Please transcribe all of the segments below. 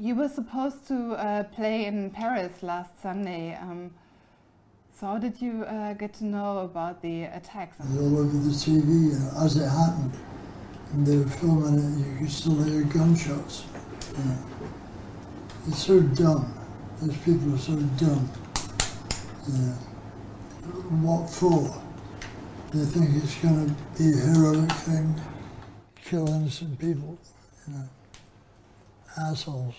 You were supposed to play in Paris last Sunday. So how did you get to know about the attacks? All over the TV, as it happened. And they were filming it, you could still hear gunshots. It's so dumb. Those people are so dumb. What for? They think it's going to be a heroic thing, kill innocent people, assholes,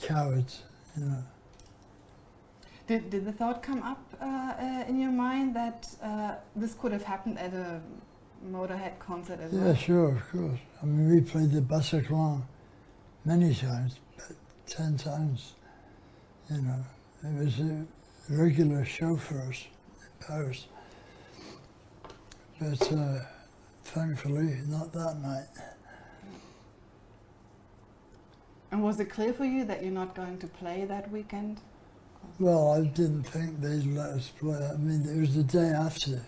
cowards, Did the thought come up in your mind that this could have happened at a Motorhead concert as well? Yeah, sure, of course. I mean, we played the Bataclan many times, 10 times, It was a regular show for us in Paris. But thankfully, not that night. And was it clear for you that you're not going to play that weekend? Well, I didn't think they'd let us play. I mean, it was the day after,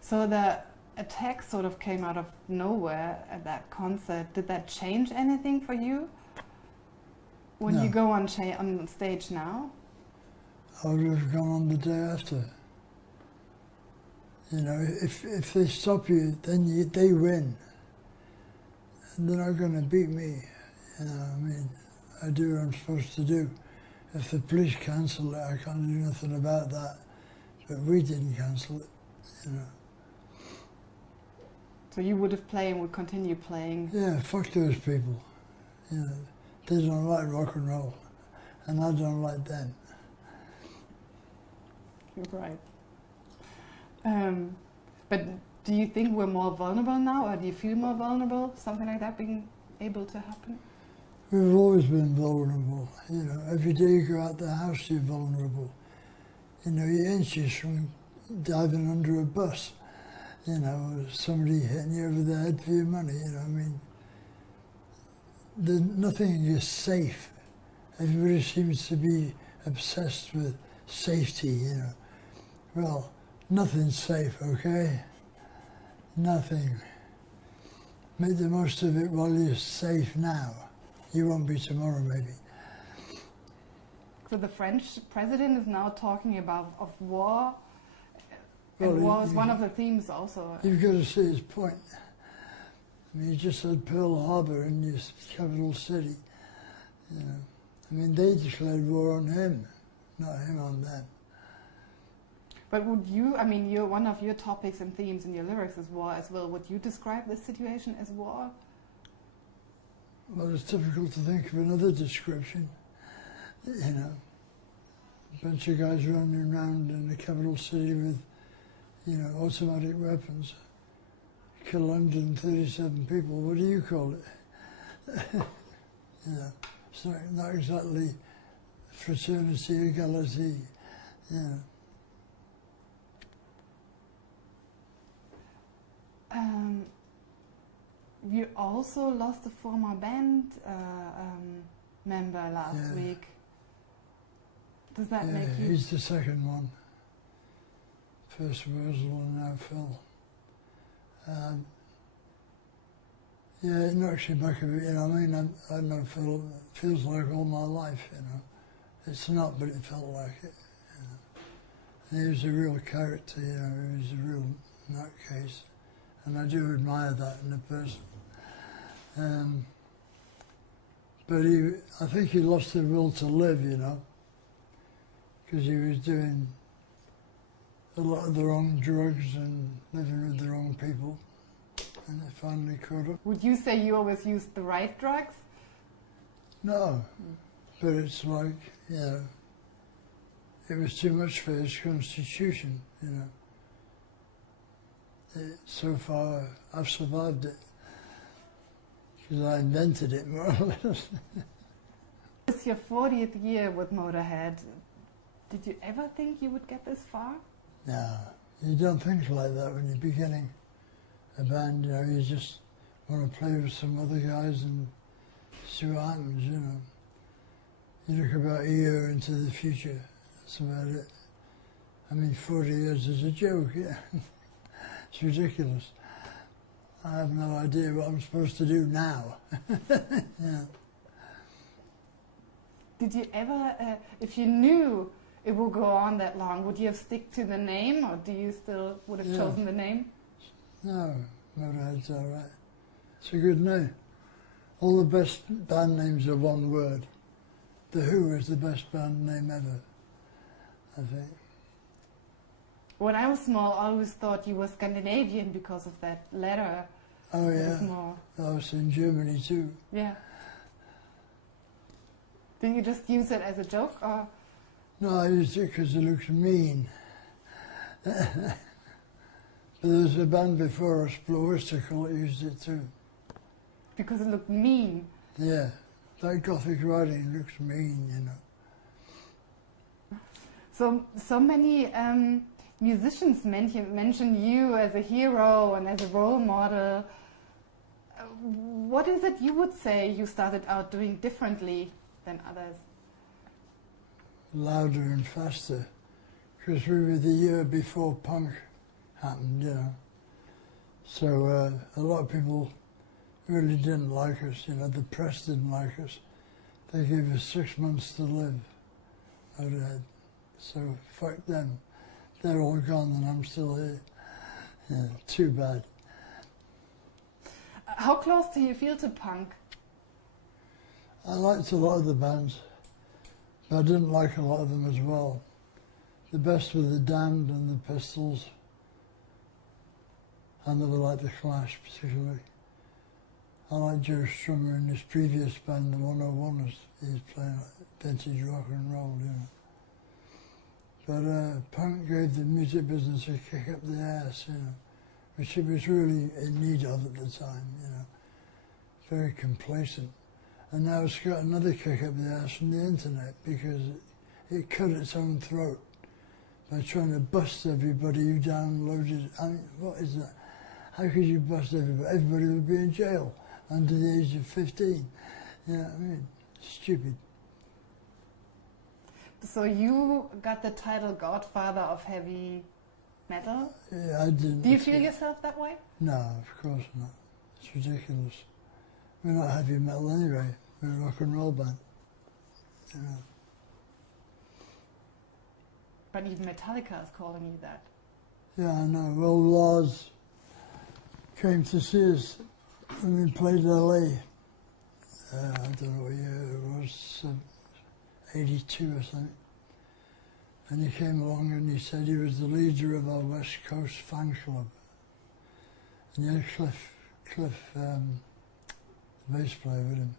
So the attack sort of came out of nowhere at that concert. Did that change anything for you? When No. you go on stage now? I would have gone on the day after. If they stop you, then they win. And they're not going to beat me. I do what I'm supposed to do. If the police cancel it, I can't do nothing about that. But we didn't cancel it, So you would have played and would continue playing? Yeah, fuck those people. They don't like rock and roll, and I don't like them. Right. But do you think we're more vulnerable now, or do you feel more vulnerable, something like that being able to happen? We've always been vulnerable, Every day you go out the house, you're vulnerable. You're inches from diving under a bus, somebody hitting you over the head for your money, nothing is safe. Everybody seems to be obsessed with safety, Well, nothing's safe, okay? Nothing. Make the most of it while you're safe now. You won't be tomorrow, maybe. So the French president is now talking of war, Well, and war is one of the themes also. You've got to see his point. He just had Pearl Harbor in his capital city. They declared war on him, not him on them. But would you, one of your topics and themes in your lyrics is war as well. Would you describe this situation as war? Well, it's difficult to think of another description. A bunch of guys running around in the capital city with, automatic weapons. Kill 137 people, what do you call it? It's not exactly fraternity, equality, You also lost a former band member last week. Does that make you... He's the second one. First Wurzel and now Phil. It knocks you back a bit, I know Phil, it feels like all my life, It's not, but it felt like it, And he was a real character, he was a real nutcase. And I do admire that in a person. But I think he lost the will to live, because he was doing a lot of the wrong drugs and living with the wrong people, and they finally caught up. Would you say you always used the right drugs? No, but it's like, it was too much for his constitution, So far, I've survived it, because I invented it, more or less. It's your 40th year with Motorhead. Did you ever think you would get this far? No, you don't think like that when you're beginning a band, you just want to play with some other guys and see what happens, You look about a year into the future, that's about it. 40 years is a joke, It's ridiculous. I have no idea what I'm supposed to do now. Yeah. Did you ever, if you knew it would go on that long, would you have stick to the name, or do you still would have chosen the name? No, Motorhead's all right. It's a good name. All the best band names are one word. The Who is the best band name ever, I think. When I was small, I always thought you were Scandinavian because of that letter. Oh yeah, More. I was in Germany too. Yeah. Did you just use it as a joke, or? No, I used it because it looks mean. But there was a band before us, Blowistical, that used it too. Because it looked mean. Yeah, like Gothic writing looks mean, you know. So many musicians mention you as a hero and as a role model. What is it you would say you started out doing differently than others? Louder and faster, because we were the year before punk happened, you know. So a lot of people really didn't like us, you know, the press didn't like us. They gave us 6 months to live, Motorhead. So fuck them. They're all gone and I'm still here. Yeah, too bad. How close do you feel to punk? I liked a lot of the bands, but I didn't like a lot of them as well. The best were the Damned and the Pistols. I never liked the Clash particularly. I liked Joe Strummer in his previous band, the 101ers. He was playing vintage rock and roll, you know. But punk gave the music business a kick up the ass, you know, which it was really in need of at the time, you know. Very complacent. And now it's got another kick up the ass from the internet because it cut its own throat by trying to bust everybody who downloaded. I mean, what is that? How could you bust everybody? Everybody would be in jail under the age of 15. You know what I mean? Stupid. So you got the title Godfather of Heavy Metal? Yeah, I didn't. Do you feel yourself that way? No, of course not. It's ridiculous. We're not heavy metal anyway. We're a rock and roll band. You know. But even Metallica is calling you that. Yeah, I know. Well, Lars came to see us when we played LA. I don't know what year it was, 82 or something. And he came along and he said he was the leader of our West Coast fan club. And he had Cliff, the bass player with him.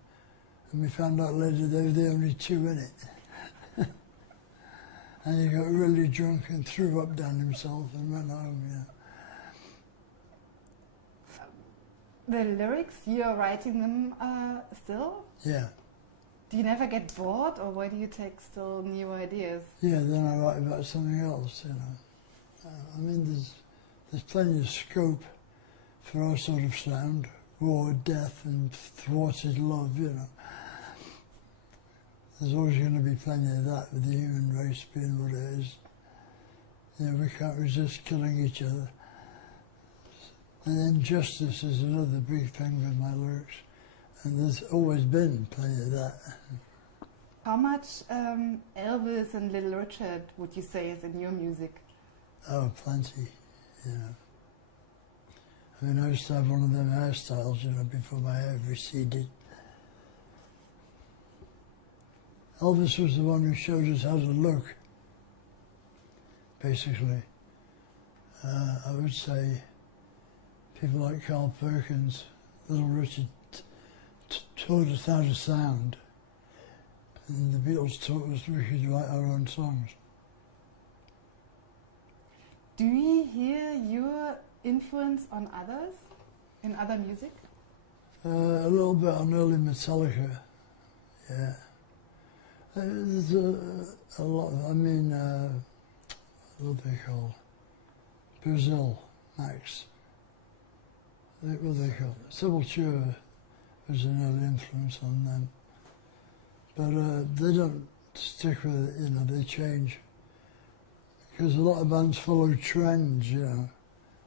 And we found out later they were the only two in it. And he got really drunk and threw up down himself and went home, yeah. The lyrics, you're writing them still? Yeah. Do you never get bored, or where do you take still new ideas? Yeah, then I write about something else, you know. I mean, there's plenty of scope for our sort of sound. War, death, and thwarted love, you know. There's always going to be plenty of that with the human race being what it is. You know, we can't resist killing each other. And injustice is another big thing with my lyrics. And there's always been plenty of that. How much Elvis and Little Richard would you say is in your music? Oh, plenty, you know. I mean, I used to have one of them hairstyles, you know, before my hair receded. Elvis was the one who showed us how to look, basically. I would say people like Carl Perkins, Little Richard taught us how to sound, and the Beatles taught us we could write our own songs. Do you hear your influence on others, in other music? A little bit on early Metallica, yeah. There's a lot, I mean, what are they called? Brazil, Max. What are they called? Sepultura was an early influence on them. But they don't stick with it, you know, they change. Because a lot of bands follow trends, you know,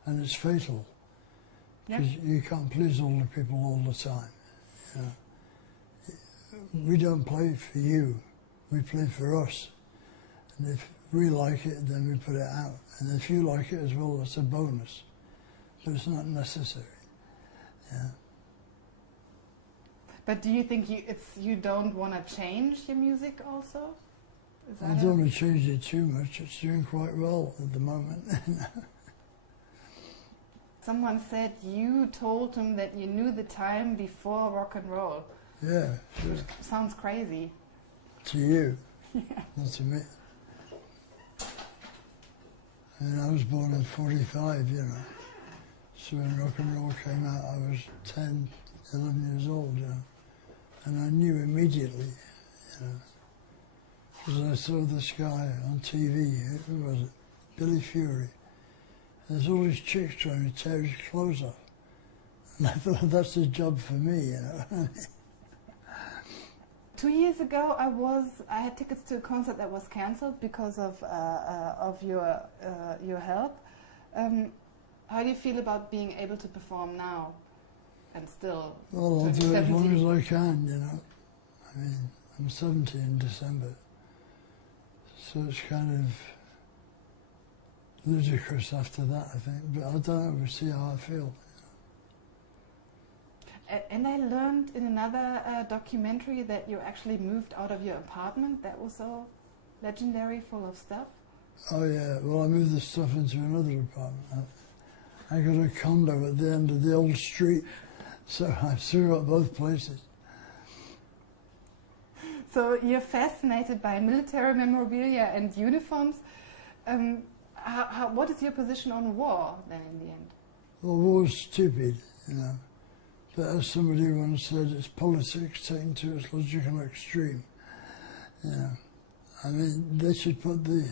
and it's fatal. because you can't please all the people all the time. You know? We don't play for you, we play for us. And if we like it, then we put it out. And if you like it as well, that's a bonus. But it's not necessary. Yeah. But do you think you don't want to change your music also? I don't want to change it too much. It's doing quite well at the moment. Someone said you told him that you knew the time before rock and roll. Yeah, sure. Sounds crazy. To you, Yeah. not to me. I mean, I was born in 45, you know. So when rock and roll came out, I was 10, 11 years old, you know. And I knew immediately, you know. Because I saw this guy on TV, who was it? Billy Fury. There's all these chicks trying to tear his clothes off. And I thought, that's a job for me, you know. 2 years ago, I had tickets to a concert that was cancelled because of your health. How do you feel about being able to perform now and still? Well, I'll do it as long as I can, you know. I mean, I'm 70 in December, so it's kind of ludicrous after that, I think. But I don't know, we'll see how I feel. And I learned in another documentary that you actually moved out of your apartment that was so legendary, full of stuff. Oh yeah, well I moved the stuff into another apartment. I got a condo at the end of the old street, so I've still got both places. So you're fascinated by military memorabilia and uniforms. What is your position on war then in the end? Well, war's stupid, you know. But as somebody once said, it's politics taken to its logical extreme. You know, I mean, they should put the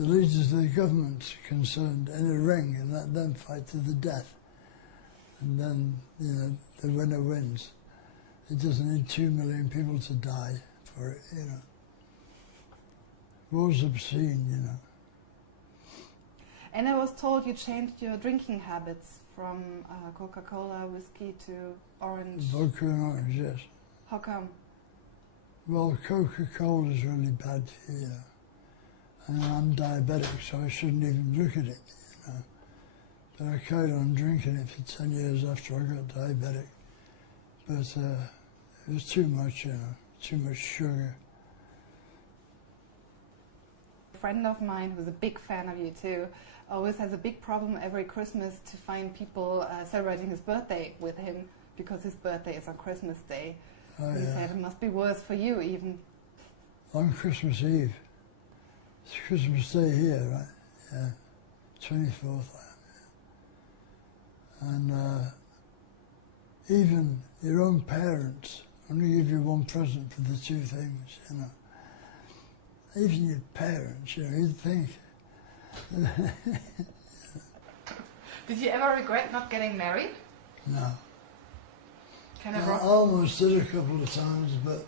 leaders of the government concerned in a ring and let them fight to the death. And then, you know, the winner wins. It doesn't need 2 million people to die for it, you know. War's obscene, you know. And I was told you changed your drinking habits from Coca-Cola, whiskey to orange. Vodka and orange, yes. How come? Well, Coca-Cola is really bad for you, and I'm diabetic, so I shouldn't even look at it, you know. But I carried on drinking it for 10 years after I got diabetic. But it was too much, you know, too much sugar. A friend of mine who's a big fan of you too, always has a big problem every Christmas to find people celebrating his birthday with him because his birthday is on Christmas Day. Oh, he said it must be worse for you even. On Christmas Eve. It's Christmas Day here, right? Yeah, 24th. And even your own parents only give you one present for the two things, you know. Even your parents, you know, you'd think. Did you ever regret not getting married? No. Kind of I almost did a couple of times, but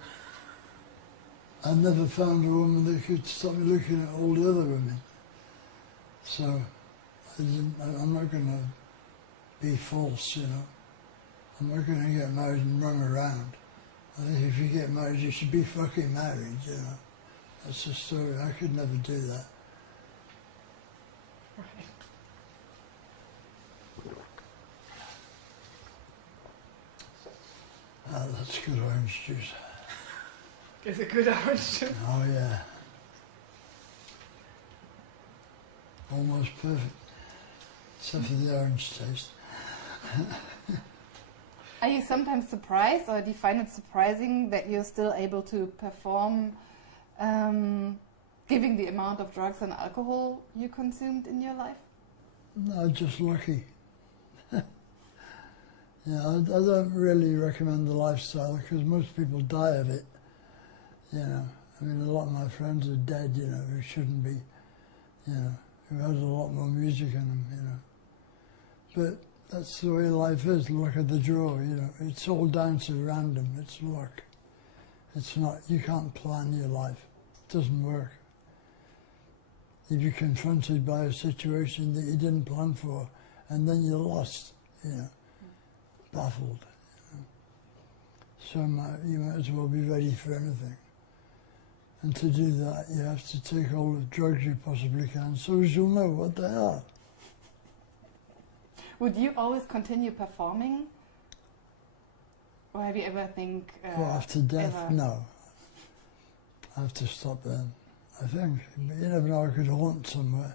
I never found a woman that could stop me looking at all the other women. So I'm not going to be false, you know. I'm not going to get married and run around. I think if you get married, you should be fucking married, you know. That's the story. I could never do that. Right. Ah, that's good orange juice. Is it good orange juice? Oh yeah. Almost perfect. Except for the orange taste. Are you sometimes surprised, or do you find it surprising that you're still able to perform, given the amount of drugs and alcohol you consumed in your life? No, just lucky. Yeah, I don't really recommend the lifestyle because most people die of it. You know, I mean, a lot of my friends are dead, you know, who shouldn't be, you know, who had a lot more music in them, you know. But that's the way life is, luck of the draw, you know. It's all down to random, it's luck. It's not, you can't plan your life. It doesn't work. If you're confronted by a situation that you didn't plan for, and then you're lost, you know, baffled. You know. So you might as well be ready for anything. And to do that, you have to take all the drugs you possibly can, so as you'll know what they are. Would you always continue performing? Or have you ever think... well, after death, no. I have to stop then, I think. But you never know, I could haunt somewhere.